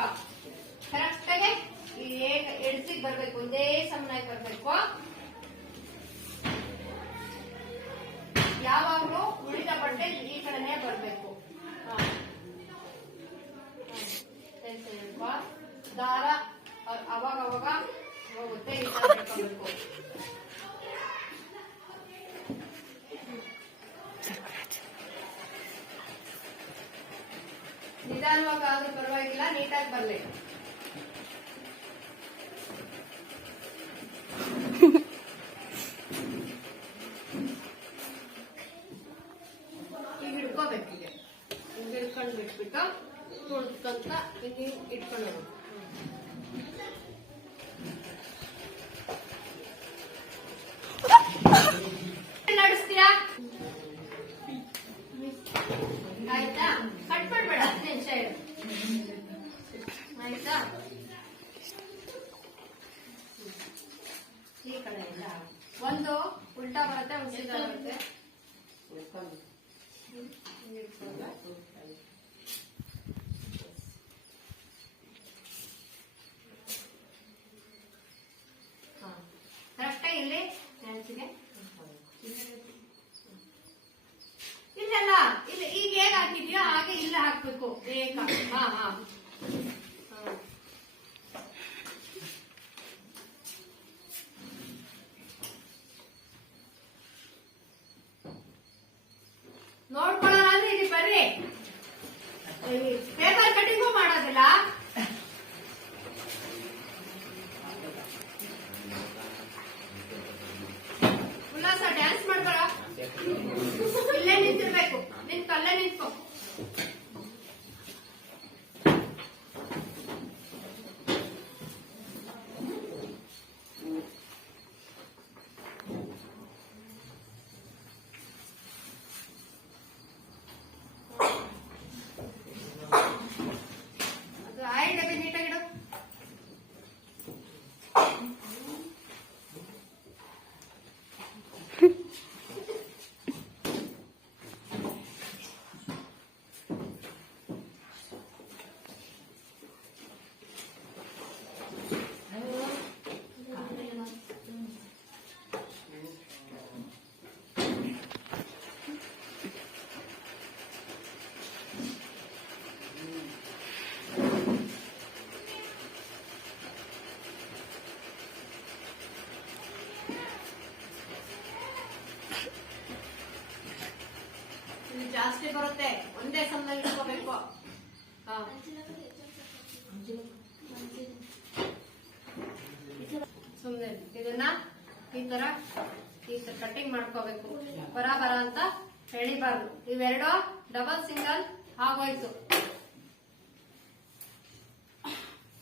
ಏಕ ಕರೆಕ್ಟಾಗಿ ಈ ಏಕ ಎಡ್ಸಿಗೆ ಬರ್ಬೇಕು? ಒಂದೇ ಸಮನಾಗಿ ಬರ್ಬೇಕು. ಯಾವಾಗ್ಲೂ ಉಳಿದ ಬಟ್ಟೆ ಈ ಕಡೆನೆ ಬರ್ಬೇಕು? ದಾರ ಅವಾಗ ಅವಾಗ ಹೋಗುತ್ತೆ, ಈ ತರ ಆದ್ರೂ ಪರವಾಗಿಲ್ಲ ನೀಟಾಗಿ ಬರಲಿ. ಈಗ ಹಿಡ್ಕೋಬೇಕು ಈಗ ಹಿಂಗ್ ಹಿಡ್ಕೊಂಡು ಬಿಟ್ಬಿಟ್ಟು ತುಳ್ಕಂತ ಹಿಂಗೆ ಇಟ್ಕೊಂಡು ನಡೆಸ್ತೀರಾ ಒಂದೇ ಸಮದಲ್ಲಿ ಇಟ್ಕೋಬೇಕು ಹಾ. ಸುಮ್ನೆ ಇದನ್ನ ಈ ತರ ಈ ತರ ಕಟಿಂಗ್ ಮಾಡ್ಕೋಬೇಕು. ಬರ ಬರ ಅಂತ ಎಳಿಬಾರ್ದು ಇವೆರಡು ಡಬಲ್ ಸಿಂಗಲ್ ಆಗೋಯ್ತು.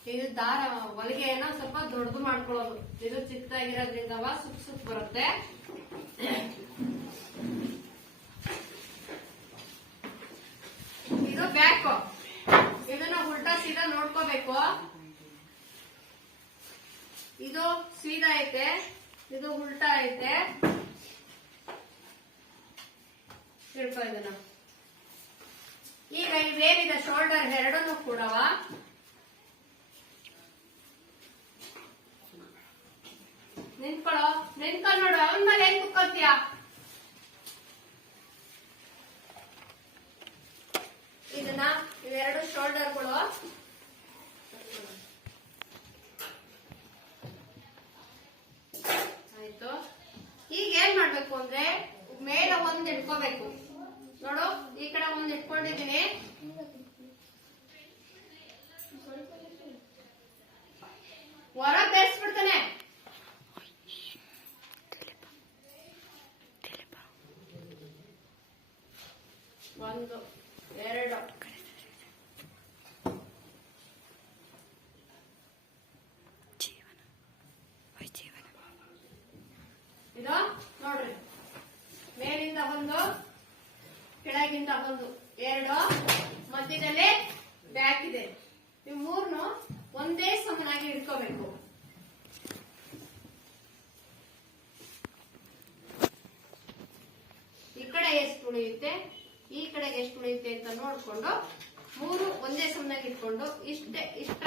ಇದು ದಾರ, ಹೊಲಿಗೆಯನ್ನ ಸ್ವಲ್ಪ ದೊಡ್ಡದು ಮಾಡ್ಕೊಳ್ಳೋದು. ಇದು ಚಿಕ್ಕದಾಗಿರೋದ್ರಿಂದ ಸುಪ್ ಸುಪ್ ಬರುತ್ತೆ ಇದು ಬ್ಯಾಕ್ ಇದನ್ನ ಉಲ್ಟಾ ಸೀದಾ ನೋಡ್ಕೋಬೇಕು. ಇದು ಸೀದಾ ಐತೆ, ಇದು ಉಲ್ಟಾ ಐತೆ. ಇದನ್ನ. ಈಗ ಇವೇನಿದೆ ಶೋಲ್ಡರ್ ಎರಡನ್ನೂ ಕೂಡವ. ನಿಂತ್ಕೊಳ್ಳೋ ನಿಂತ್ಕೊಂಡ್ ನೋಡು, ಅವನ್ ಮೇಲೆ ಏನ್ ಕುತ್ಕೊಳ್ತೀಯ? ಇದನ್ನ ಇವೆರಡು ಶೋಲ್ಡರ್ಗಳು ಆಯ್ತು. ಈಗ ಏನ್ ಮಾಡ್ಬೇಕು ಅಂದ್ರೆ ಮೇಲೆ ಒಂದ್ ಇಟ್ಕೋಬೇಕು. ನೋಡು, ಈ ಕಡೆ ಒಂದ್ ಇಟ್ಕೊಂಡಿದ್ದೀನಿ. ಹೊರ ಬೇರ್ಸ್ಬಿಡ್ತಾನೆ. ಒಂದು, ಎರಡು. ಒಂದು, ಎರಡು, ಮಧ್ಯದಲ್ಲೇ ಬ್ಯಾಕ್ ಇದೆ. ನೀವು ಮೂರ್ನು ಒಂದೇ ಸಮನಾಗಿ ಇಟ್ಕೋಬೇಕು ಈ ಕಡೆ ಎಷ್ಟು ಉಳಿಯುತ್ತೆ? ಈ ಕಡೆಗೆ ಎಷ್ಟು ಉಳಿಯುತ್ತೆ ಅಂತ ನೋಡ್ಕೊಂಡು ಮೂರು ಒಂದೇ ಸಮನಾಗಿ ಇಟ್ಕೊಂಡು ಇಷ್ಟೇ, ಇಷ್ಟ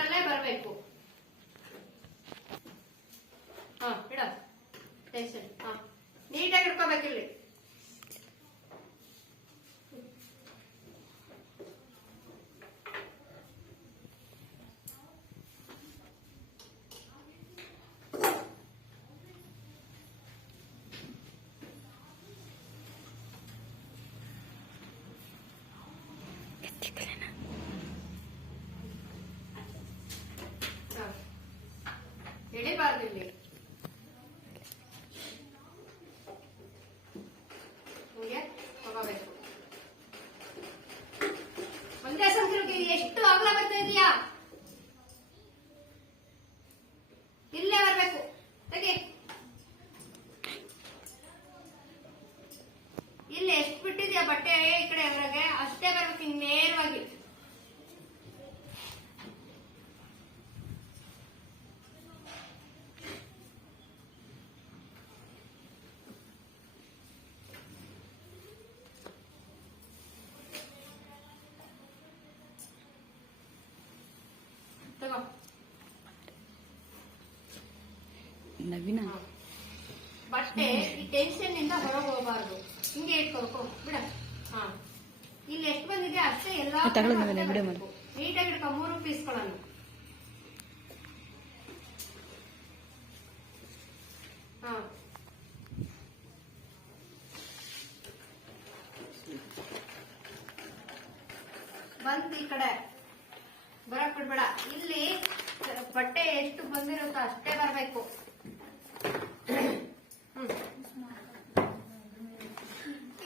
ಎಳಿಬಾರ್ದು ಇಲ್ಲಿ ಒಂದೇ ಸಂಖ್ಯೆ ಎಷ್ಟು ಅಗಲ ಬರ್ತಾ ಇದೆಯಾ? ಇಲ್ಲೇ ಬರಬೇಕು. ತೆಗಿ. ಇಲ್ಲಿ ಎಷ್ಟು ಬಿಟ್ಟಿದ್ಯಾ ಬಟ್ಟೆ ಈ ಕಡೆ ನವೀನ. ಬಟ್ಟೆ ಈ ಟೆನ್ಷನ್ ಇಂದ ಹೊರಗೆ ಹೋಗಬಾರ್ದು. ಹಿಂಗೆ ಇಟ್ಕೋಬೇಕು ಬಿಡ. ಹಾ. ಇಲ್ಲಿ ಎಷ್ಟು ಬಂದಿದೆ ಅಷ್ಟೇ ಎಲ್ಲ ನೀಟಾಗಿ ಇಟ್ಕೊ ಮೂರು ಪೀಸ್ಗಳನ್ನು ಹಾ. ಬಂದ್ ಈ ಕಡೆ. ಬರಕ್ ಬಿಡ್ಬೇಡ. ಇಲ್ಲಿ ಬಟ್ಟೆ ಎಷ್ಟು ಬಂದಿರುತ್ತೋ ಅಷ್ಟೇ ಬರ್ಬೇಕು ಹ್ಮ್.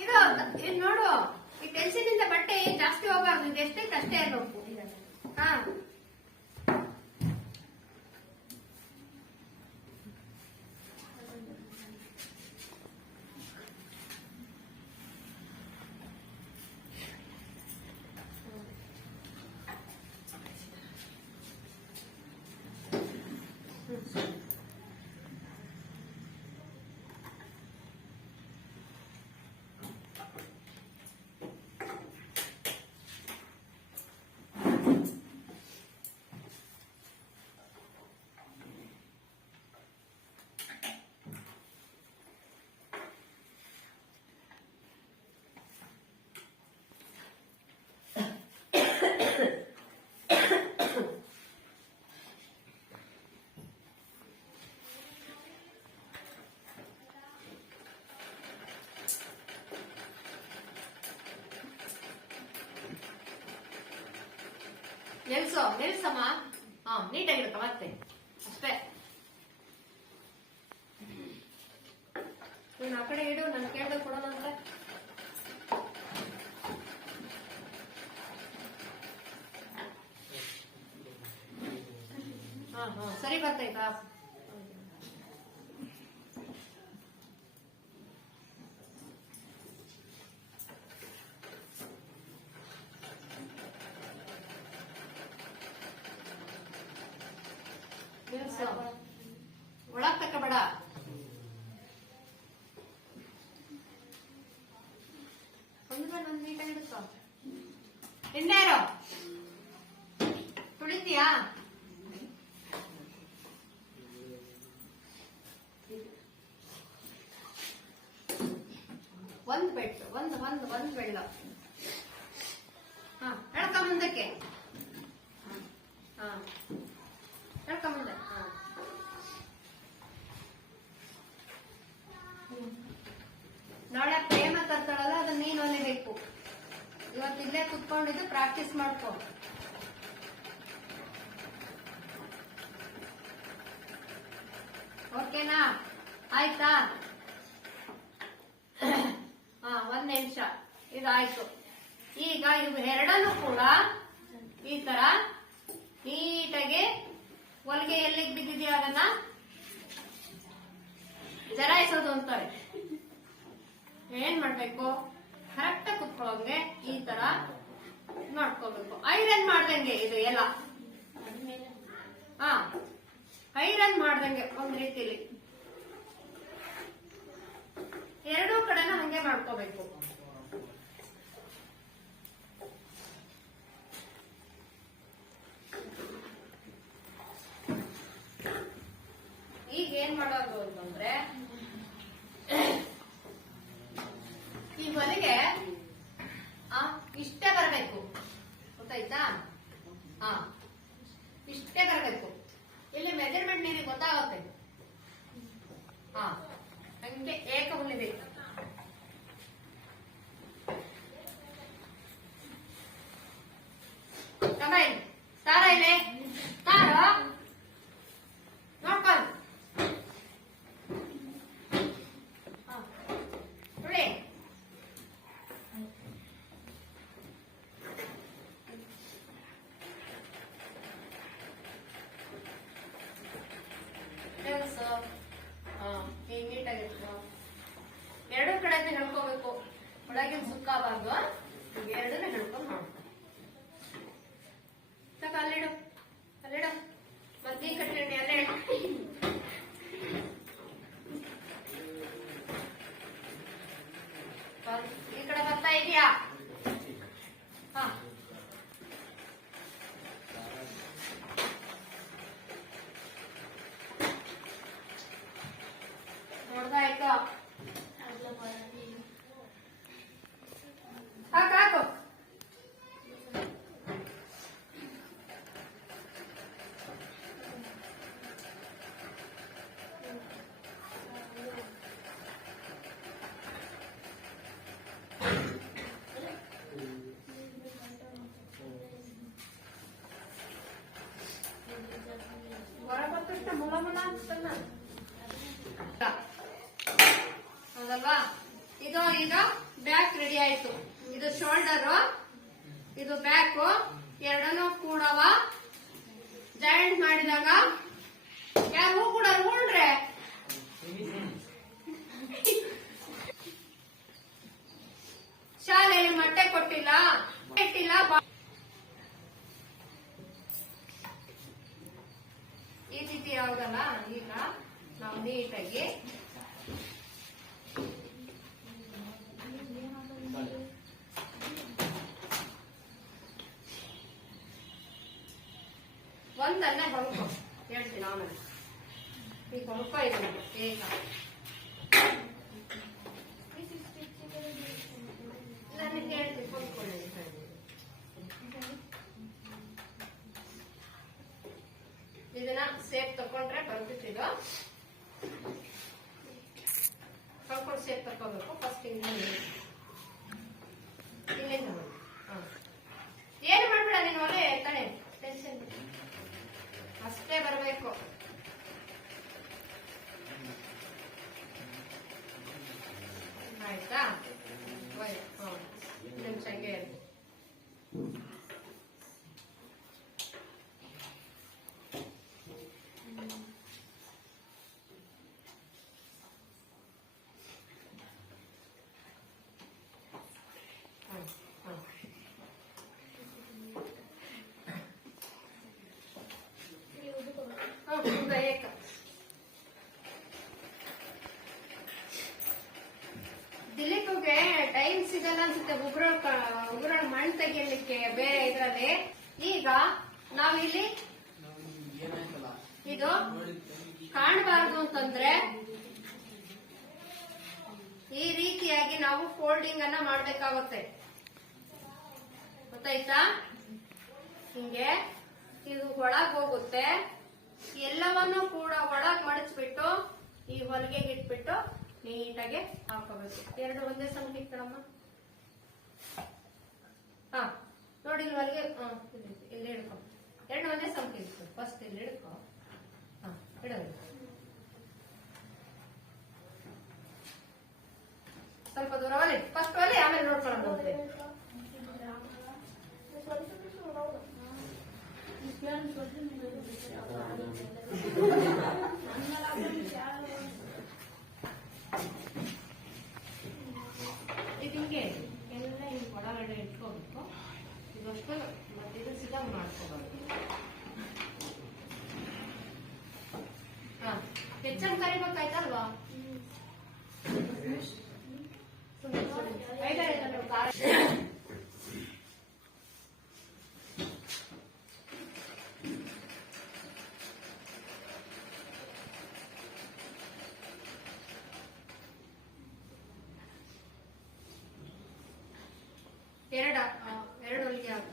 ಇದು ಇದು ನೋಡು ಈ ಟೆನ್ಷನ್ ಇಂದ ಬಟ್ಟೆ ಜಾಸ್ತಿ ಹೋಗ್ಬಾರ್ದು ಇದು ಎಷ್ಟೈತೆ ಅಷ್ಟೇ ಇರ್ಬೇಕು ಹಾ ನಿಲ್ಸು ನಿಲ್ಸಮ್ಮ. ಹಾ ನೀಟಾಗಿರುತ್ತ ಮತ್ತೆ. எந்நேரம்? துளித்தியா ಓಕೆನಾ? ಆಯ್ತಾ? ಹಾ, ಒಂದ್ ನಿಮಿಷ. ಇದಾಯ್ತು. ಈಗ ಇವು ಎರಡನ್ನು ಕೂಡ ಈ ತರ ನೀಟಾಗಿ ಹೊಲಿಗೆ ಎಲ್ಲಿಗೆ ಬಿದ್ದಿದೆಯಾ ಅದನ್ನ? ಜರಾಯಿಸೋದು ಅಂತಾರೆ. ಏನ್ ಮಾಡ್ಬೇಕು? ಕರೆಕ್ಟ್ ಕುತ್ಕೊಳ್ಳೋಂಗೆ ಈ ತರ ನೋಡ್ಕೋಬೇಕು. ಐರನ್ ಮಾಡ್ದಂಗೆ ಇದು ಎಲ್ಲ. ಹಾ. ಐರನ್ ಮಾಡ್ದಂಗೆ ಒಂದ್ ರೀತಿಲಿ. ಎರಡೂ ಕಡೆನ ಹಂಗೆ ಮಾಡ್ಕೋಬೇಕು. ಈಗ ಏನ್ ಮಾಡೋದು ಅಂತಂದ್ರೆ ಒಳಗಿನ ಸುಕ್ಕಾಗಬಾರ್ದು ಹೌದಲ್ವಾ? ಇದು ಈಗ ಬ್ಯಾಕ್ ರೆಡಿ ಆಯ್ತು. ಇದು ಶೋಲ್ಡರು ಇದು ಬ್ಯಾಕ್ ಎರಡನ್ನೂ ಕೂಡವ ಜಾಯಿಂಟ್ ಮಾಡಿದಾಗ ಯಾರು ಕೂಡ ಹೂಣ್ರೆ? ಶಾಲೆಯಲ್ಲಿ ಮೊಟ್ಟೆ ಕೊಟ್ಟಿಲ್ಲ, ಇಟ್ಟಿಲ್ಲ ರೀತಿ ಈಗ ನಾವು ನೀಟಾಗಿ ಒಂದನ್ನೇ ಹೊಳ್ಕೊ ಹೇಳ್ತೀನಿ ಆಮೇಲೆ ಈಗ. ಹೊಳ್ಕೊ ಇದೆ ಬೇಗ ನನಗೆ ಹೇಳ್ತೀನಿ ಇದನ್ನ ಸೇಪ್ ತಕೊಂಡ್ರೆ ಬರ್ತಿತ್ತು ಸ್ವಲ್ಪ ಸೇಪ್ ತಕೋಬೇಕು ಫಸ್ಟ್ ಇಲ್ಲಿಂದ ಇಲ್ಲಿಂದ. ಏನು ಮಾಡ್ಬೇಡ ನೀನು, ಒಲೆ ತಾನೆ ಟೆನ್ಷನ್ ಅಷ್ಟೇ ಬರಬೇಕು. ಆಯ್ತಾ? ಒಯ್ ಹಾ ನಿಮಿಷ ಹಂಗೆ ಇರಿ. ಹಾ, ಹಾ. ಹಾ, ಉದ್ದ ಏಕ. ದಿಲೀಪ್ಗೆ ಟೈಮ್ ಸಿಗಲ್ಲ ಅನ್ಸುತ್ತೆ. ಉಗ್ರ ಉಗ್ರ ಮಣ್ಣು ತೆಗಿಯಲಿಕ್ಕೆ ಬೇರೆ ಇದರಲ್ಲಿ. ಈಗ ನಾವಿಲ್ಲಿ ಇದು ಕಾಣಬಾರ್ದು ಅಂತಂದ್ರೆ ಈ ರೀತಿಯಾಗಿ ನಾವು ಫೋಲ್ಡಿಂಗ್ ಅನ್ನ ಮಾಡ್ಬೇಕಾಗುತ್ತೆ. ಗೊತ್ತಾಯ್ತಾ? ಹಿಂಗೆ ಇದು ಒಳಗ್ ಹೋಗುತ್ತೆ. ಎಲ್ಲವನ್ನು ಕೂಡ ಒಳಗ್ ಮಡಚ್ಬಿಟ್ಟು ಈ ಹೊಲಿಗೆಗೆ ಇಟ್ಬಿಟ್ಟು ನೀಟಾಗಿ ಹಾಕೋಬೇಕು. ಎರಡು ಒಂದೇ ಸಮ ಇಟ್ಕೊಳಮ್ಮ ಹಾ ನೋಡಿ ಇಲ್ಲಿ ಒಳಗೆ ಇಲ್ಲಿ ಹಿಡ್ಕೊ. ಎರಡು ಒಂದೇ ಸಂಖ್ಯೆ ಇತ್ತು. ಫಸ್ಟ್ ಇಲ್ಲಿ ಹಿಡ್ಕೊ. ಹಾ ಇಡೋದು ಸ್ವಲ್ಪ ದೂರ ಒಲೆ ಫಸ್ಟ್ ಒಲೆ ಆಮೇಲೆ ನೋಡ್ಕೊಳ್ಳೋದು ಅಂತೆ. ಇದು ಹಿಂಗೆ ಎಲ್ಲ ಹಿಂಗೆ ಒಳಗಡೆ ಇಟ್ಕೋಬೇಕು ಇದಷ್ಟು ಮತ್ತೆ ಇದು ಸಿದ್ದಂಗ್ ಮಾಡ್ಕೋಬೇಕು ಹಾ ಹೆಚ್ಚಂಗ್ ಕರಿಬೇಕಾಯ್ತಲ್ವಾ ಸುಮ್ನೆ ಸುಮ್ನೆ. ಐದಾರು ಜನ ಖಾರ ಎರಡ ಎರಡು ಹೊಲಿಗೆ ಹಾಕು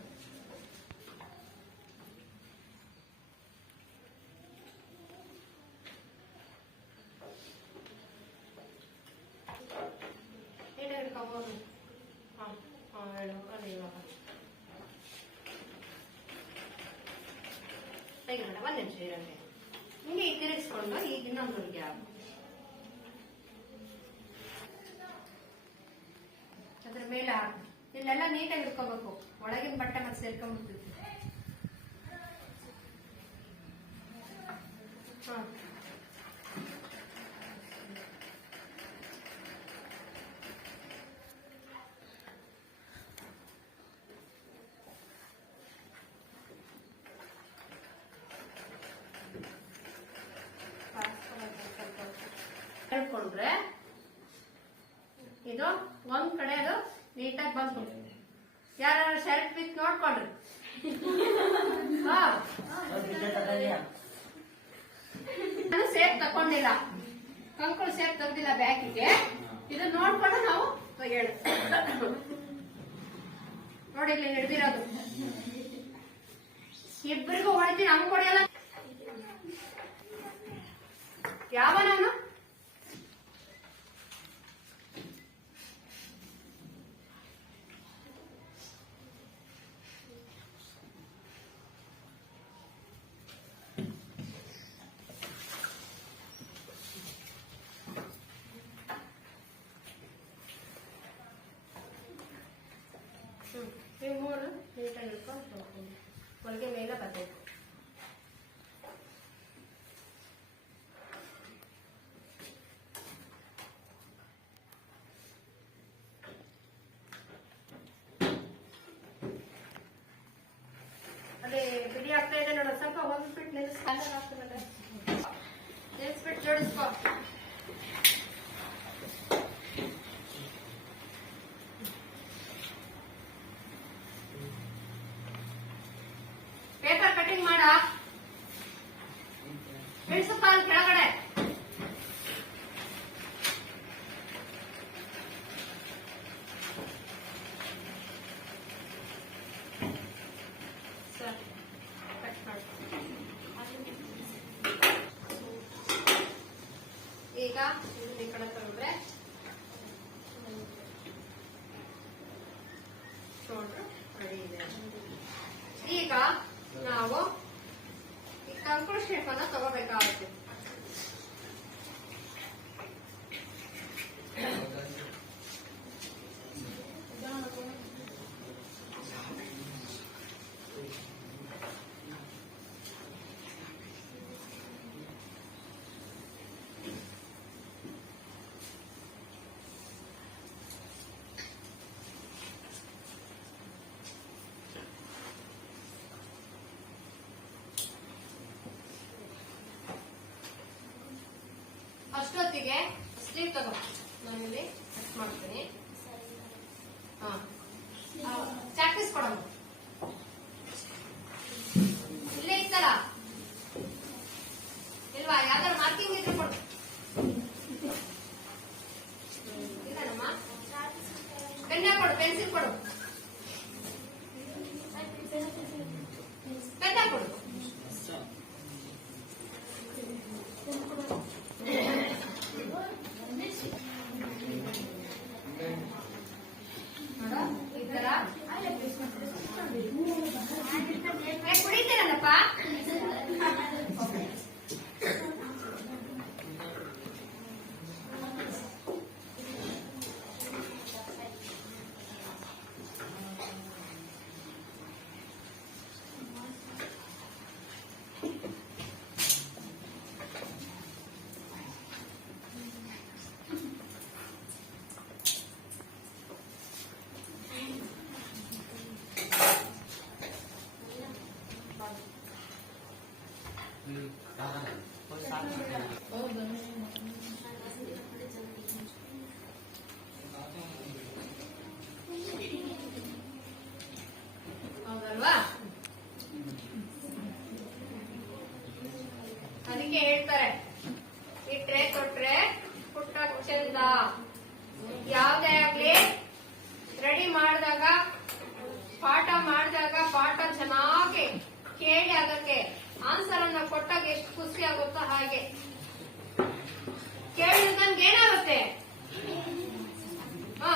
ಒಂದ್ ನಿಮಿಷ ಇರಂಗೆ ಹಿಂಗೆ ತಿರುಗಿಸ್ಕೊಂಡು ಈಗ ಇನ್ನೊಂದು ಹಾಕು ಅದ್ರ ಮೇಲೆ ಹಾಕು ಇಲ್ಲೆಲ್ಲ ಹಿಡ್ಕೋಬೇಕು ಒಳಗಿನ ಬಟ್ಟೆ ಮತ್ತೆ ಸೇರ್ಕೊಂಡ್ಬಿಡ್ತೈತಿ ಇದು ಒಂದ್ ಕಡೆ ಅದು ನೀಟಾಗಿ ಬಂತು ಯಾರು ಶರ್ಟ್ ಬಿತ್ ನೋಡ್ಕೊಳ್ರಿ ಹಾ. ನಾನು ಸೇಫ್ ತಕೊಂಡಿಲ್ಲ. ಕಂಕುಳು ಸೇಫ್ ತೆಗ್ದಿಲ್ಲ ಬ್ಯಾಗಿಗೆ. ಇದು ನೋಡ್ಕೊಂಡು ನಾವು ಹೇಳಿ ನೋಡಿ ಇಲ್ಲಿ ಹಿಡ್ದಿರೋದು. ಇಬ್ಬರಿಗೂ ಹೊಡಿತೀನಿ ಹಂಗ್ ಕೊಡಿಯಲ್ಲ ಯಾವ ನಾನು? ಹೊಂದ್ಬಿಟ್ಟು ನಿಲ್ಲಿಸ್ಕೊಂಡು ಈಗ ಈ ಕಡೆ ತಗೊಂಡ್ರೆ ಶೋಲ್ಡ್ರ್ ಇದೆ. ಈಗ ನಾವು ಈ ಕಂಕುಳ ಶೇಪ್ ಅನ್ನ ತಗೋಬೇಕಾಗುತ್ತೆ. ಅಷ್ಟೊತ್ತಿಗೆ ಸ್ಲೀವ್ ತಗೋ. ನಾನಿಲ್ಲಿ ಕಟ್ ಮಾಡ್ತೀನಿ. ಅದಕ್ಕೆ ಹೇಳ್ತಾರೆ, ಇಟ್ರೆ ಕೊಟ್ರೆ ಪುಟ್ಟ ಚಂದ ಯಾವ್ದೇ ಆಗ್ಲಿ, ರೆಡಿ ಮಾಡಿದಾಗ, ಪಾಠ ಮಾಡಿದಾಗ ಪಾಠ ಚೆನ್ನಾಗಿ ಕೇಳಿ ಅದಕ್ಕೆ. ಆನ್ಸರ್ ಅನ್ನ ಕೊಟ್ಟಾಗ ಎಷ್ಟು ಖುಷಿ ಆಗುತ್ತೋ ಹಾಗೆ. ಕೇಳಿದ್ರೆ ನನ್ಗೆ ಏನಾಗುತ್ತೆ? ಹಾ.